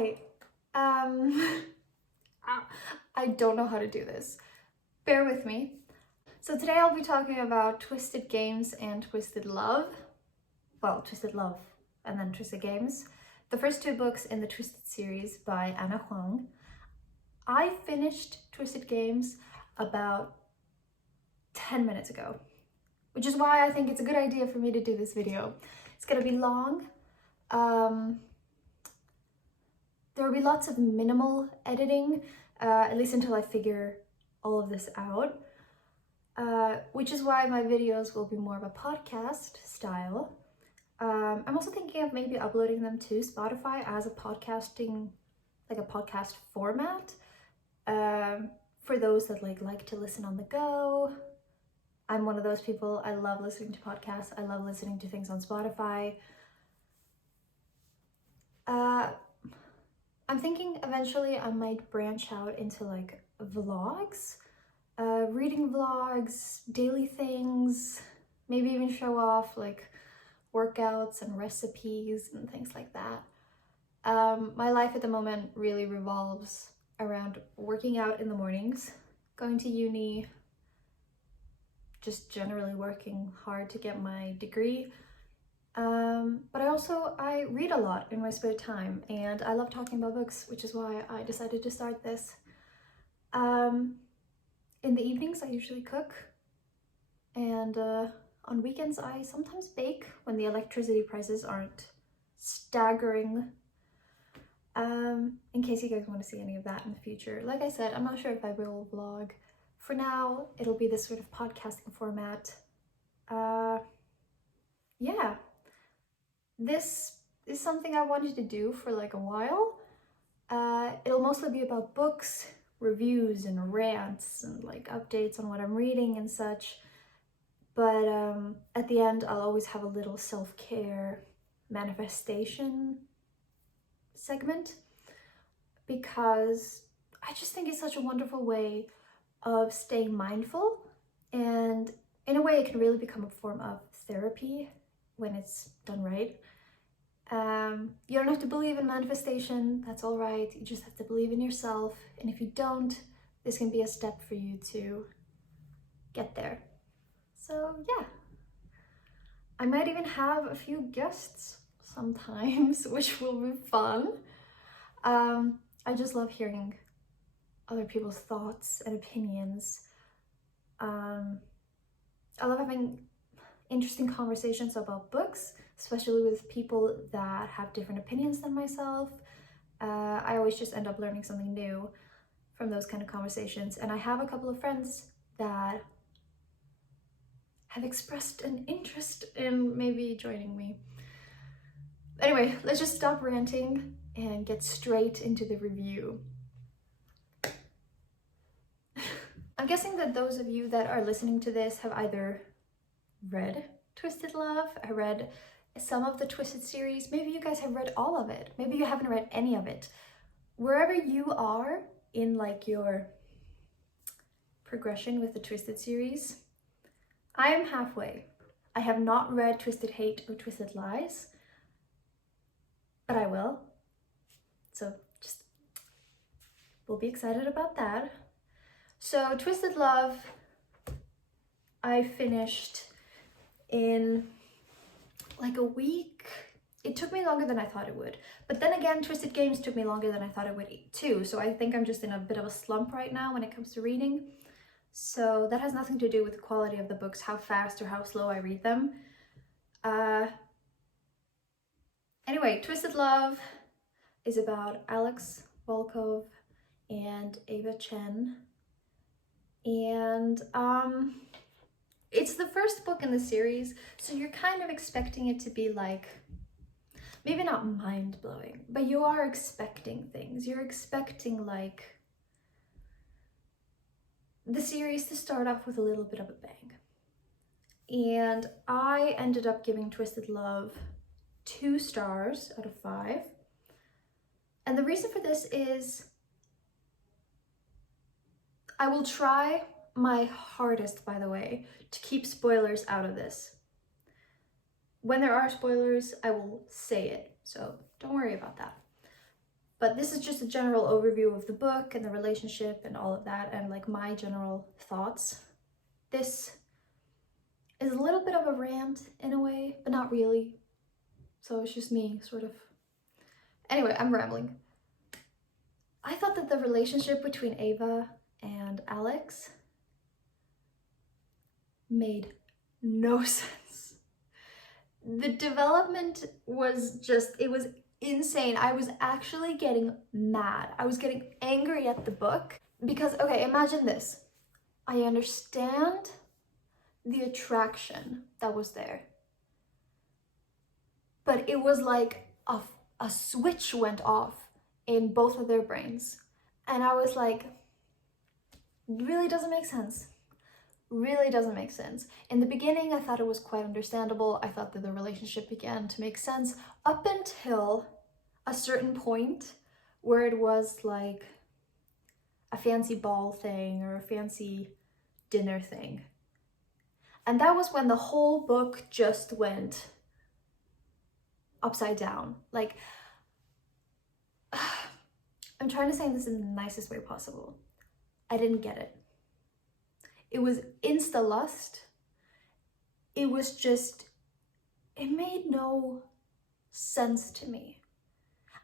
Hi. Um, I don't know how to do this. Bear with me. So today I'll be talking about Twisted Games and Twisted Love. Well, Twisted Love and then Twisted Games. The first two books in the Twisted series by Anna Huang. I finished Twisted Games about 10 minutes ago, which is why I think it's a good idea for me to do this video. It's gonna be long. There will be lots of minimal editing, at least until I figure all of this out, which is why my videos will be more of a podcast style. I'm also thinking of maybe uploading them to Spotify as a podcasting, like a podcast format, for those that like to listen on the go. I'm one of those people. I love listening to podcasts. I love listening to things on Spotify. I'm thinking eventually I might branch out into like vlogs, reading vlogs, daily things, maybe even show off like workouts and recipes and things like that. My life at the moment really revolves around working out in the mornings, going to uni, just generally working hard to get my degree. But I read a lot in my spare time, and I love talking about books, which is why I decided to start this. In the evenings I usually cook, and on weekends I sometimes bake when the electricity prices aren't staggering. In case you guys want to see any of that in the future. Like I said, I'm not sure if I will vlog. For now, it'll be this sort of podcasting format. Yeah. This is something I wanted to do for like a while. It'll mostly be about books, reviews, and rants, and like updates on what I'm reading and such. But at the end, I'll always have a little self-care manifestation segment, because I just think it's such a wonderful way of staying mindful, and in a way it can really become a form of therapy when it's done right. You don't have to believe in manifestation, that's all right. You just have to believe in yourself, and if you don't, this can be a step for you to get there. So yeah, I might even have a few guests sometimes, which will be fun. I just love hearing other people's thoughts and opinions. I love having interesting conversations about books, especially with people that have different opinions than myself. I always just end up learning something new from those kind of conversations, and I have a couple of friends that have expressed an interest in maybe joining me. Anyway, let's just stop ranting and get straight into the review. I'm guessing that those of you that are listening to this have either read Twisted Love, I read some of the Twisted series, maybe you guys have read all of it, maybe you haven't read any of it. Wherever you are in like your progression with the Twisted series, I am halfway. I have not read Twisted Hate or Twisted Lies, but I will. So just, we'll be excited about that. So Twisted Love, I finished in like a week. It took me longer than I thought it would. But then again, Twisted Games took me longer than I thought it would too. So I think I'm just in a bit of a slump right now when it comes to reading. So that has nothing to do with the quality of the books, how fast or how slow I read them. Anyway, Twisted Love is about Alex Volkov and Ava Chen. And it's the first book in the series, so you're kind of expecting it to be like, maybe not mind-blowing, but you are expecting things. You're expecting like the series to start off with a little bit of a bang. And I ended up giving Twisted Love 2 stars out of 5. And the reason for this is I will try my hardest, by the way, to keep spoilers out of this. When there are spoilers, I will say it, so don't worry about that. But this is just a general overview of the book and the relationship and all of that, and like my general thoughts. This is a little bit of a rant in a way, but not really. So it's just me sort of. Anyway, I'm rambling. I thought that the relationship between Ava and Alex made no sense. The development was just, it was insane. I was actually getting mad. I was getting angry at the book because, okay, imagine this. I understand the attraction that was there, but it was like a switch went off in both of their brains. And I was like, really doesn't make sense. Really doesn't make sense. In the beginning, I thought it was quite understandable. I thought that the relationship began to make sense up until a certain point where it was like a fancy ball thing or a fancy dinner thing. And that was when the whole book just went upside down. Like, I'm trying to say this in the nicest way possible. I didn't get it. It was insta-lust. It was just, it made no sense to me.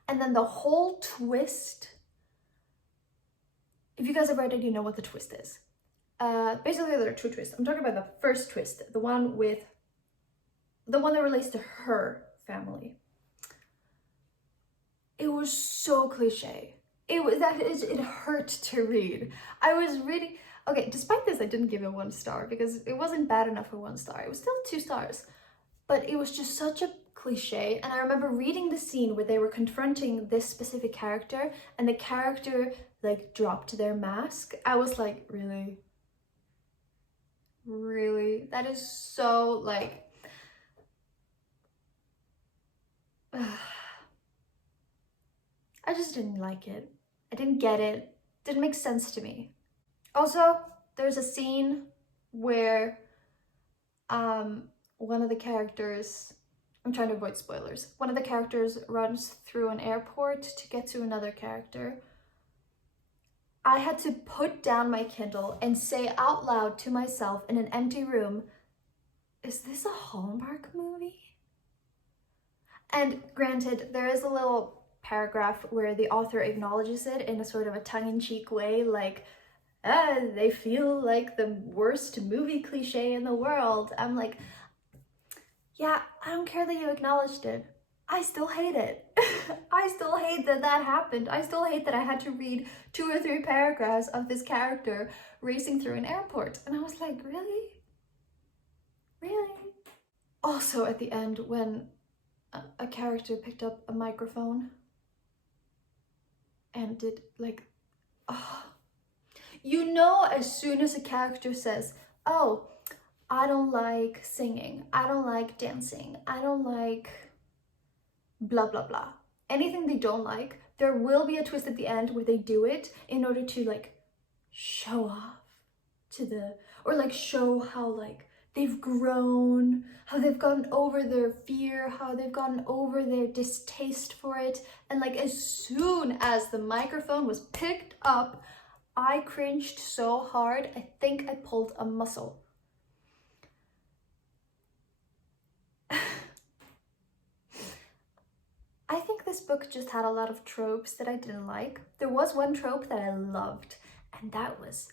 And then the whole twist, if you guys have read it, you know what the twist is. Basically, there are two twists. I'm talking about the first twist, the one that relates to her family. It was so cliche. It hurt to read. I was reading. Okay, despite this, I didn't give it 1 star because it wasn't bad enough for 1 star. It was still 2 stars. But it was just such a cliche. And I remember reading the scene where they were confronting this specific character and the character like dropped their mask. I was like, really? Really? That is so like... I just didn't like it. I didn't get it. It didn't make sense to me. Also, there's a scene where one of the characters, I'm trying to avoid spoilers, one of the characters runs through an airport to get to another character. I had to put down my Kindle and say out loud to myself in an empty room, is this a Hallmark movie? And granted, there is a little paragraph where the author acknowledges it in a sort of a tongue-in-cheek way, like, they feel like the worst movie cliche in the world. I'm like, yeah, I don't care that you acknowledged it. I still hate it. I still hate that that happened. I still hate that I had to read 2 or 3 paragraphs of this character racing through an airport. And I was like, really? Really? Also at the end, when a character picked up a microphone and did like, oh, you know, as soon as a character says, oh, I don't like singing, I don't like dancing, I don't like blah, blah, blah. Anything they don't like, there will be a twist at the end where they do it in order to like show off to the, or like show how like they've grown, how they've gotten over their fear, how they've gotten over their distaste for it. And like as soon as the microphone was picked up, I cringed so hard, I think I pulled a muscle. I think this book just had a lot of tropes that I didn't like. There was one trope that I loved, and that was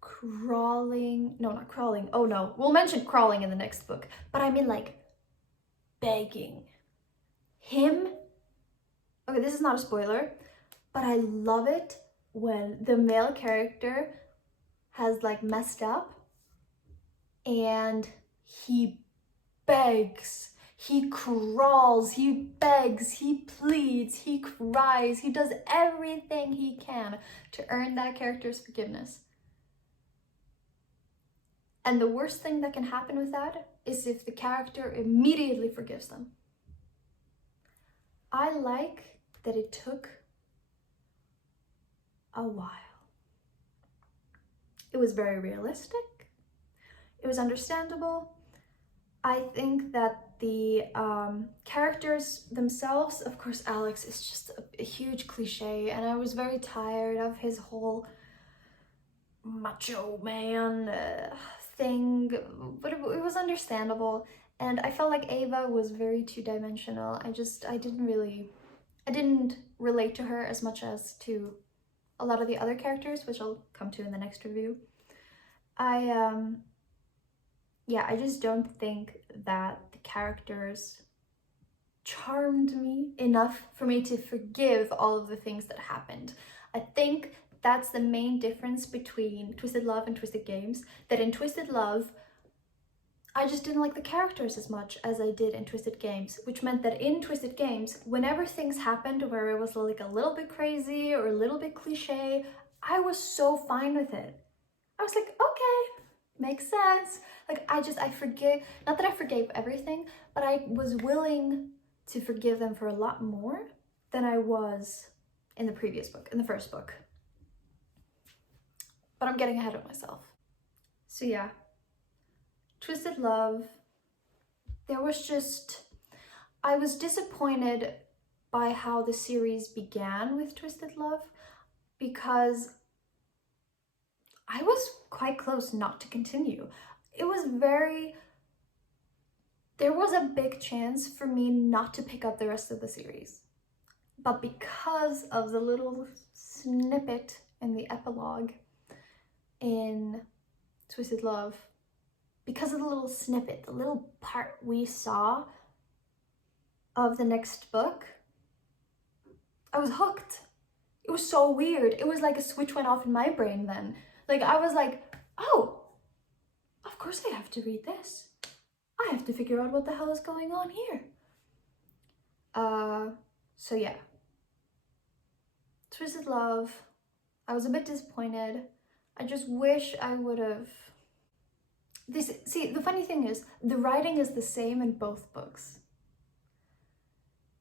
crawling. No, not crawling. Oh no, we'll mention crawling in the next book. But I mean like begging. Him, okay, this is not a spoiler, but I love it when the male character has like messed up and he begs, he crawls, he begs, he pleads, he cries, he does everything he can to earn that character's forgiveness. And the worst thing that can happen with that is if the character immediately forgives them. I like that it took a while. It was very realistic. It was understandable. I think that the characters themselves, of course, Alex is just a huge cliche, and I was very tired of his whole macho man thing, but it was understandable. And I felt like Ava was very two-dimensional. I didn't relate to her as much as to a lot of the other characters, which I'll come to in the next review. Yeah, I just don't think that the characters charmed me enough for me to forgive all of the things that happened. I think that's the main difference between Twisted Love and Twisted Games, that in Twisted Love, I just didn't like the characters as much as I did in Twisted Games, which meant that in Twisted Games, whenever things happened where it was like a little bit crazy or a little bit cliche, I was so fine with it. I was like, okay, makes sense. Like, I forgive, not that I forgave everything, but I was willing to forgive them for a lot more than I was in the previous book, in the first book. But I'm getting ahead of myself. So yeah, Twisted Love, I was disappointed by how the series began with Twisted Love, because I was quite close not to continue. There was a big chance for me not to pick up the rest of the series. But because of the little snippet in the epilogue in Twisted Love, because of the little snippet, the little part we saw of the next book, I was hooked. It was so weird. It was like a switch went off in my brain then. Like, I was like, oh, of course I have to read this. I have to figure out what the hell is going on here. So yeah. Twisted Love, I was a bit disappointed. I just wish I would have... See, the funny thing is, the writing is the same in both books.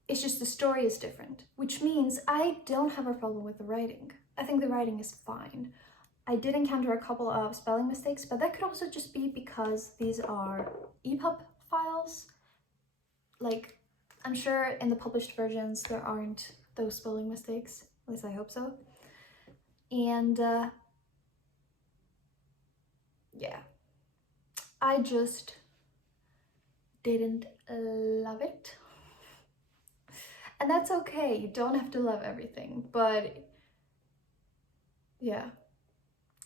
It's just the story is different, which means I don't have a problem with the writing. I think the writing is fine. I did encounter a couple of spelling mistakes, but that could also just be because these are EPUB files. Like, I'm sure in the published versions there aren't those spelling mistakes. At least I hope so. And yeah, I just didn't love it. And that's okay, you don't have to love everything, but yeah.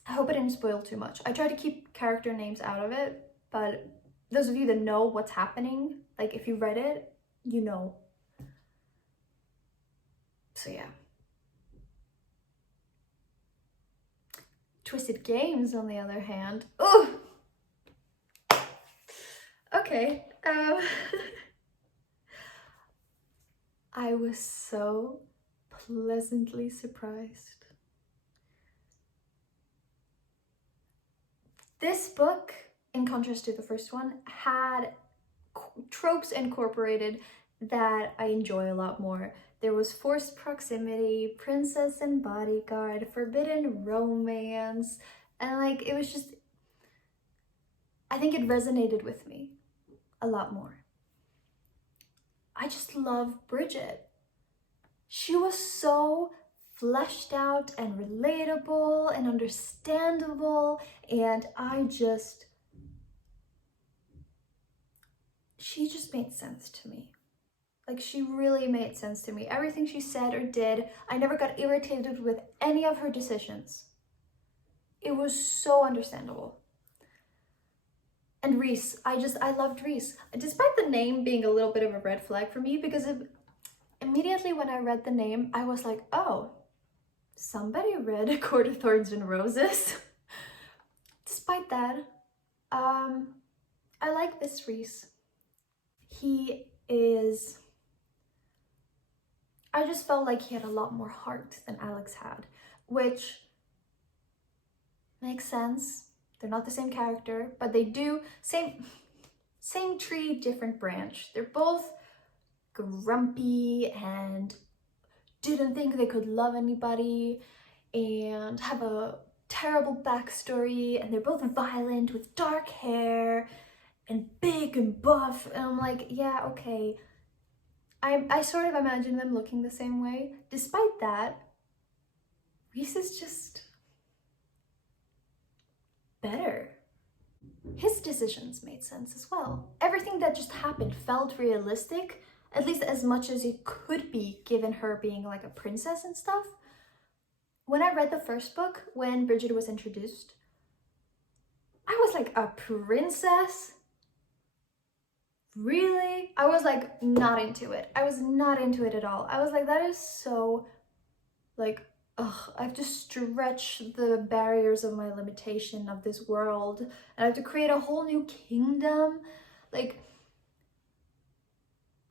I hope I didn't spoil too much. I try to keep character names out of it, but those of you that know what's happening, like if you read it, you know. So yeah. Twisted Games, on the other hand, oh! Okay, I was so pleasantly surprised. This book, in contrast to the first one, had tropes incorporated that I enjoy a lot more. There was forced proximity, princess and bodyguard, forbidden romance, and like, it was just, I think it resonated with me a lot more. I just love Bridget. She was so fleshed out and relatable and understandable, and she just made sense to me. Like, she really made sense to me. Everything she said or did, I never got irritated with any of her decisions. It was so understandable. And Rhys, I loved Rhys. Despite the name being a little bit of a red flag for me, because immediately when I read the name, I was like, oh, somebody read A Court of Thorns and Roses. Despite that, I like this Rhys. I just felt like he had a lot more heart than Alex had, which makes sense. They're not the same character, but they do, same tree, different branch. They're both grumpy and didn't think they could love anybody and have a terrible backstory, and they're both violent with dark hair, and big and buff, and I'm like, yeah, okay. I sort of imagine them looking the same way. Despite that, Reese is just better. His decisions made sense as well. Everything that just happened felt realistic, at least as much as it could be given her being like a princess and stuff. When I read the first book, when Bridget was introduced, I was like, a princess? Really? I was like, not into it. I was not into it at all. I was like, that is so, like, ugh, I have to stretch the barriers of my limitation of this world, and I have to create a whole new kingdom. Like,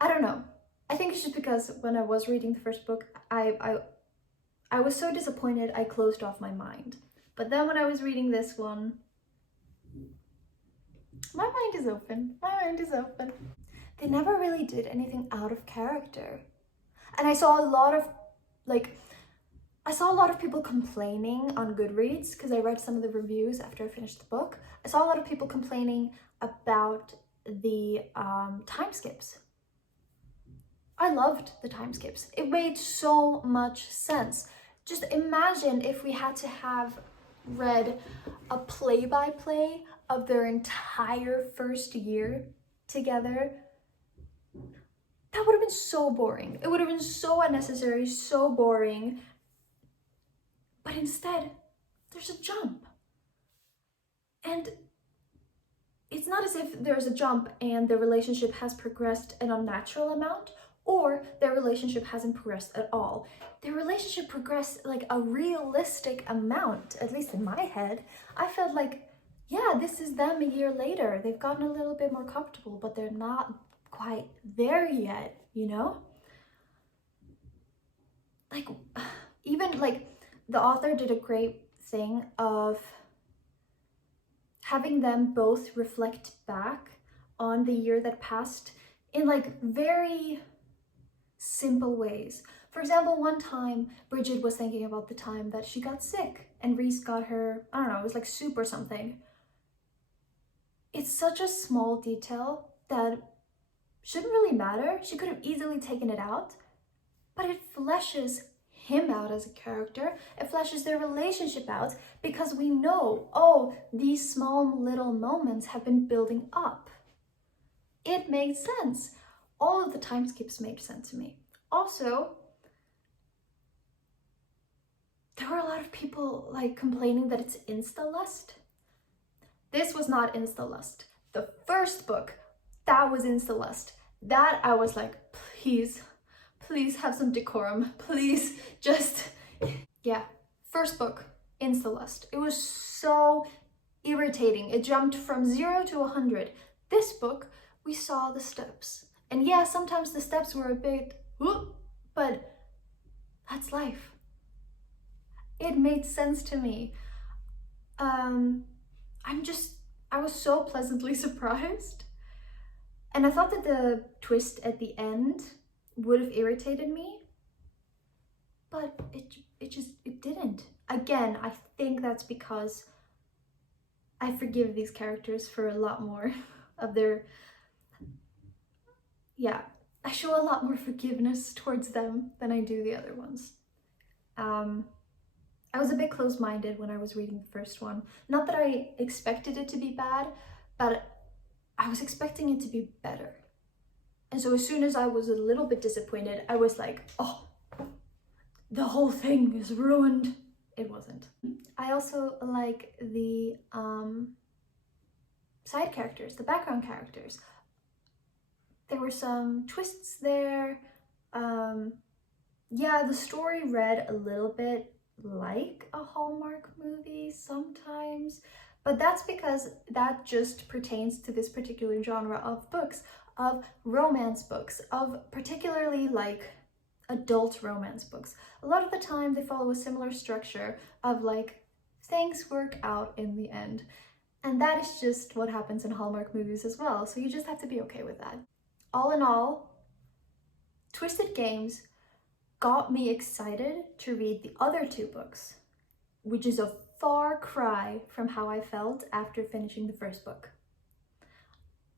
I don't know. I think it's just because when I was reading the first book, I was so disappointed I closed off my mind. But then when I was reading this one, my mind is open. My mind is open. They never really did anything out of character. And I saw a lot of, like, I saw a lot of people complaining on Goodreads, because I read some of the reviews after I finished the book. I saw a lot of people complaining about the time skips. I loved the time skips. It made so much sense. Just imagine if we had to have read a play-by-play of their entire first year together. That would have been so boring. It would have been so unnecessary, so boring. But instead, there's a jump. And it's not as if there's a jump and the relationship has progressed an unnatural amount, or their relationship hasn't progressed at all. Their relationship progressed like a realistic amount, at least in my head. I felt like, yeah, this is them a year later. They've gotten a little bit more comfortable, but they're not quite there yet, you know? Like, even like the author did a great thing of having them both reflect back on the year that passed in like very simple ways. For example, one time Bridget was thinking about the time that she got sick and Reese got her, I don't know, it was like soup or something. It's such a small detail that shouldn't really matter. She could have easily taken it out, but it fleshes him out as a character. It fleshes their relationship out because we know, oh, these small little moments have been building up. It made sense. All of the time skips made sense to me. Also, there were a lot of people like complaining that it's insta-lust. This was not insta-lust. The first book, that was insta-lust. That I was like, please have some decorum. Please just, yeah. First book, insta-lust. It was so irritating. It jumped from 0 to 100. This book, we saw the steps. And yeah, sometimes the steps were a bit, whoop, but that's life. It made sense to me. I was so pleasantly surprised. And I thought that the twist at the end would have irritated me, but it didn't. Again, I think that's because I forgive these characters for a lot more of their, yeah, I show a lot more forgiveness towards them than I do the other ones. I was a bit close-minded when I was reading the first one. Not that I expected it to be bad, but I was expecting it to be better. And so as soon as I was a little bit disappointed, I was like, oh, the whole thing is ruined. It wasn't. I also like the side characters, the background characters. There were some twists there. Yeah, the story read a little bit like a Hallmark movie sometimes, but that's because that just pertains to this particular genre of books, of romance books, of particularly like adult romance books. A lot of the time they follow a similar structure of like things work out in the end, and that is just what happens in Hallmark movies as well, so you just have to be okay with that. All in all, Twisted Games got me excited to read the other two books, which is a far cry from how I felt after finishing the first book.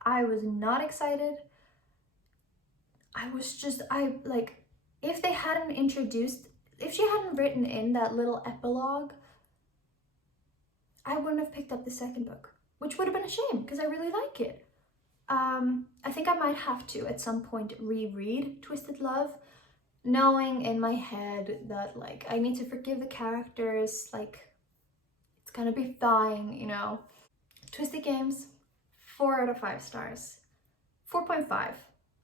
I was not excited. If they hadn't introduced, if she hadn't written in that little epilogue, I wouldn't have picked up the second book, which would have been a shame because I really like it. I think I might have to at some point reread Twisted Love, knowing in my head that like I need to forgive the characters, like it's gonna be fine, you know. Twisted Games, 4 out of 5 stars. 4.5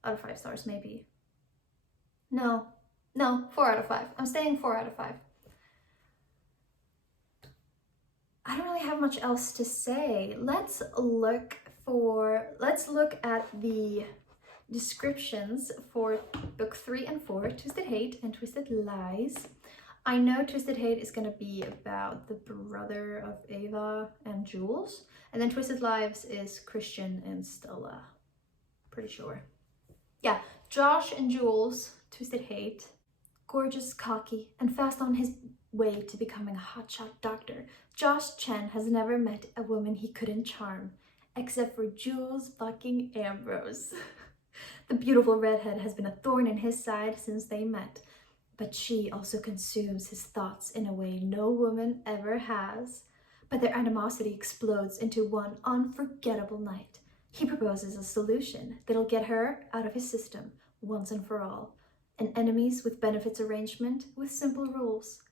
out of 5 stars maybe. No, 4 out of 5. I'm staying 4 out of 5. I don't really have much else to say. Let's look at the descriptions for book 3 and 4, Twisted Hate and Twisted Lies. I know Twisted Hate is going to be about the brother of Ava and Jules, and then Twisted Lives is Christian and Stella. Pretty sure. Yeah, Josh and Jules, Twisted Hate. Gorgeous, cocky, and fast on his way to becoming a hotshot doctor, Josh Chen has never met a woman he couldn't charm, except for Jules fucking Ambrose. The beautiful redhead has been a thorn in his side since they met, but she also consumes his thoughts in a way no woman ever has. But their animosity explodes into one unforgettable night. He proposes a solution that'll get her out of his system once and for all. An enemies with benefits arrangement with simple rules.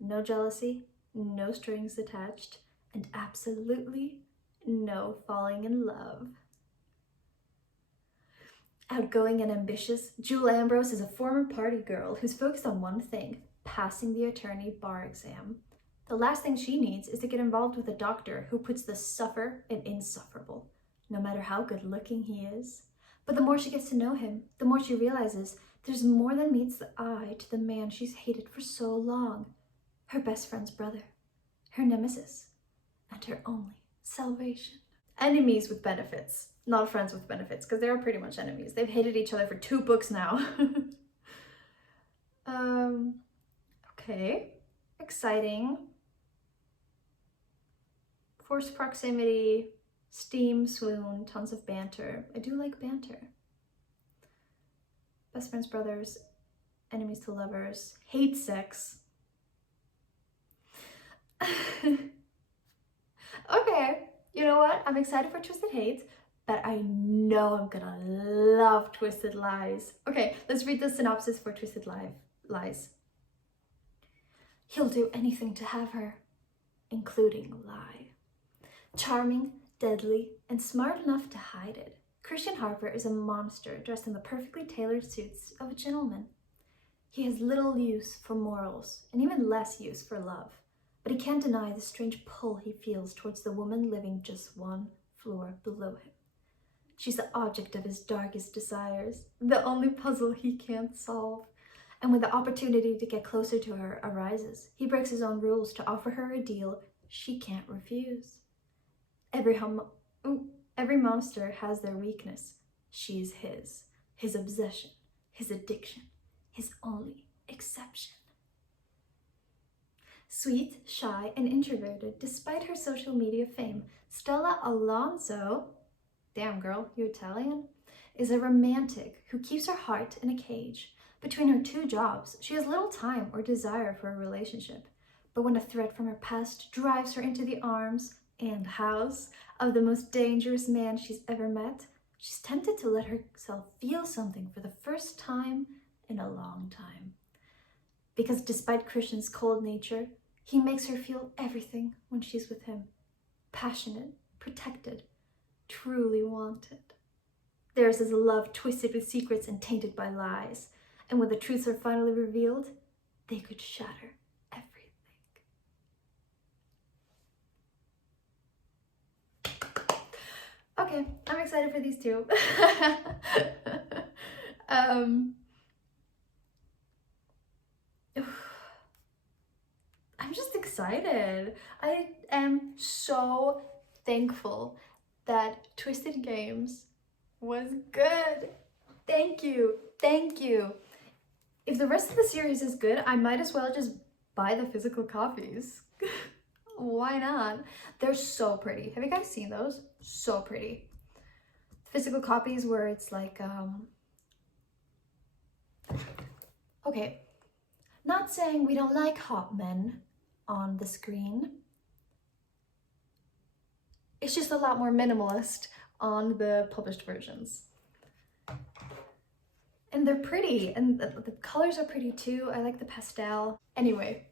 No jealousy, no strings attached, and absolutely no falling in love. Outgoing and ambitious, Jewel Ambrose is a former party girl who's focused on one thing, passing the attorney bar exam. The last thing she needs is to get involved with a doctor who puts the suffer in insufferable, no matter how good looking he is. But the more she gets to know him, the more she realizes there's more than meets the eye to the man she's hated for so long. Her best friend's brother, her nemesis, and her only salvation. Enemies with benefits, not friends with benefits, because they're pretty much enemies. They've hated each other for 2 books now. Okay, exciting. Forced proximity, steam, swoon, tons of banter. I do like banter. Best friends, brothers, enemies to lovers, hate sex. Okay, you know what? I'm excited for Twisted Hate, but I know I'm gonna love Twisted Lies. Okay, let's read the synopsis for Twisted Lies. He'll do anything to have her, including lie. Charming, deadly, and smart enough to hide it, Christian Harper is a monster dressed in the perfectly tailored suits of a gentleman. He has little use for morals, and even less use for love, but he can't deny the strange pull he feels towards the woman living just 1 floor below him. She's the object of his darkest desires, the only puzzle he can't solve. And when the opportunity to get closer to her arises, he breaks his own rules to offer her a deal she can't refuse. Every monster has their weakness. She's his obsession, his addiction, his only exception. Sweet, shy, and introverted, despite her social media fame, Stella Alonso, damn girl, you Italian, is a romantic who keeps her heart in a cage. Between her 2 jobs, she has little time or desire for a relationship. But when a threat from her past drives her into the arms and house of the most dangerous man she's ever met, she's tempted to let herself feel something for the first time in a long time. Because despite Christian's cold nature, he makes her feel everything when she's with him. Passionate, protected, truly wanted. Theirs is a love twisted with secrets and tainted by lies. And when the truths are finally revealed, they could shatter everything. Okay, I'm excited for these 2. I'm just excited. I am so thankful that Twisted Games was good. Thank you. If the rest of the series is good, I might as well just buy the physical copies. Why not? They're so pretty. Have you guys seen those? So pretty. physical copies where it's like, okay, not saying we don't like hot men on the screen. It's just a lot more minimalist on the published versions. And they're pretty, and the colors are pretty too. I like the pastel. Anyway,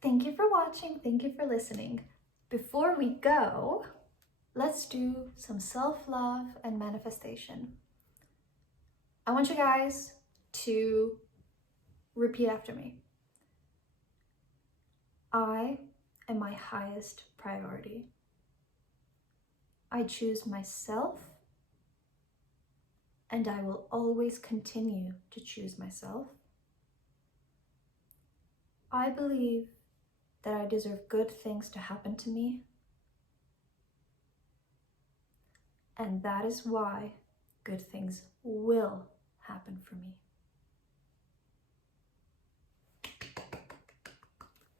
thank you for watching, thank you for listening. Before we go, let's do some self-love and manifestation. I want you guys to repeat after me. I am my highest priority. I choose myself, and I will always continue to choose myself. I believe that I deserve good things to happen to me, and that is why good things will happen for me.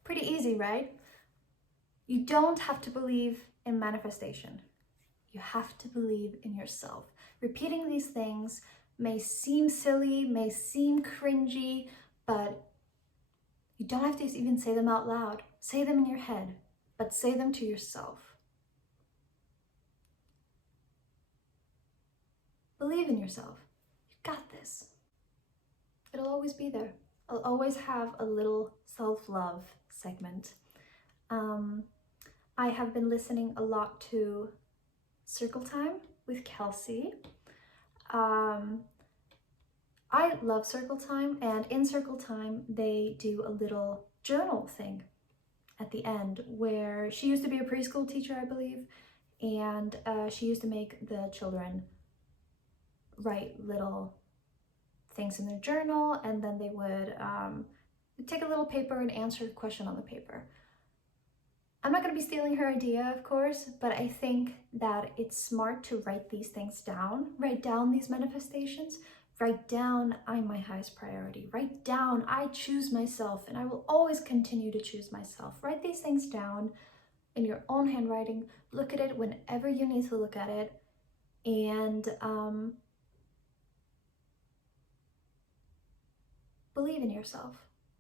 Pretty easy, right? You don't have to believe in manifestation. You have to believe in yourself. Repeating these things may seem silly, may seem cringy, but you don't have to even say them out loud. Say them in your head, but say them to yourself. Believe in yourself. You got this. It'll always be there. I'll always have a little self-love segment. I have been listening a lot to Circle Time with Kelsey. I love Circle Time, and in Circle Time they do a little journal thing at the end where she used to be a preschool teacher, I believe, and she used to make the children write little things in their journal, and then they would take a little paper and answer a question on the paper. I'm not going to be stealing her idea, of course, but I think that it's smart to write these things down. Write down these manifestations. Write down, I'm my highest priority. Write down, I choose myself, and I will always continue to choose myself. Write these things down in your own handwriting. Look at it whenever you need to look at it. And believe in yourself.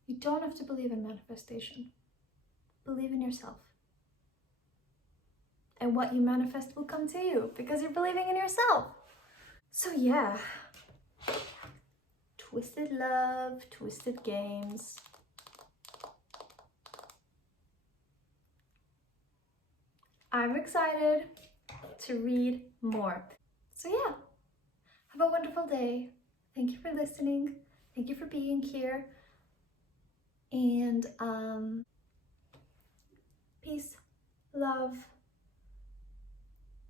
You don't have to believe in manifestation. Believe in yourself. And what you manifest will come to you because you're believing in yourself. So yeah, twisted love, twisted games. I'm excited to read more. So yeah, have a wonderful day. Thank you for listening. Thank you for being here. And peace, love.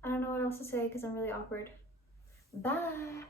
I don't know what else to say because I'm really awkward. Bye.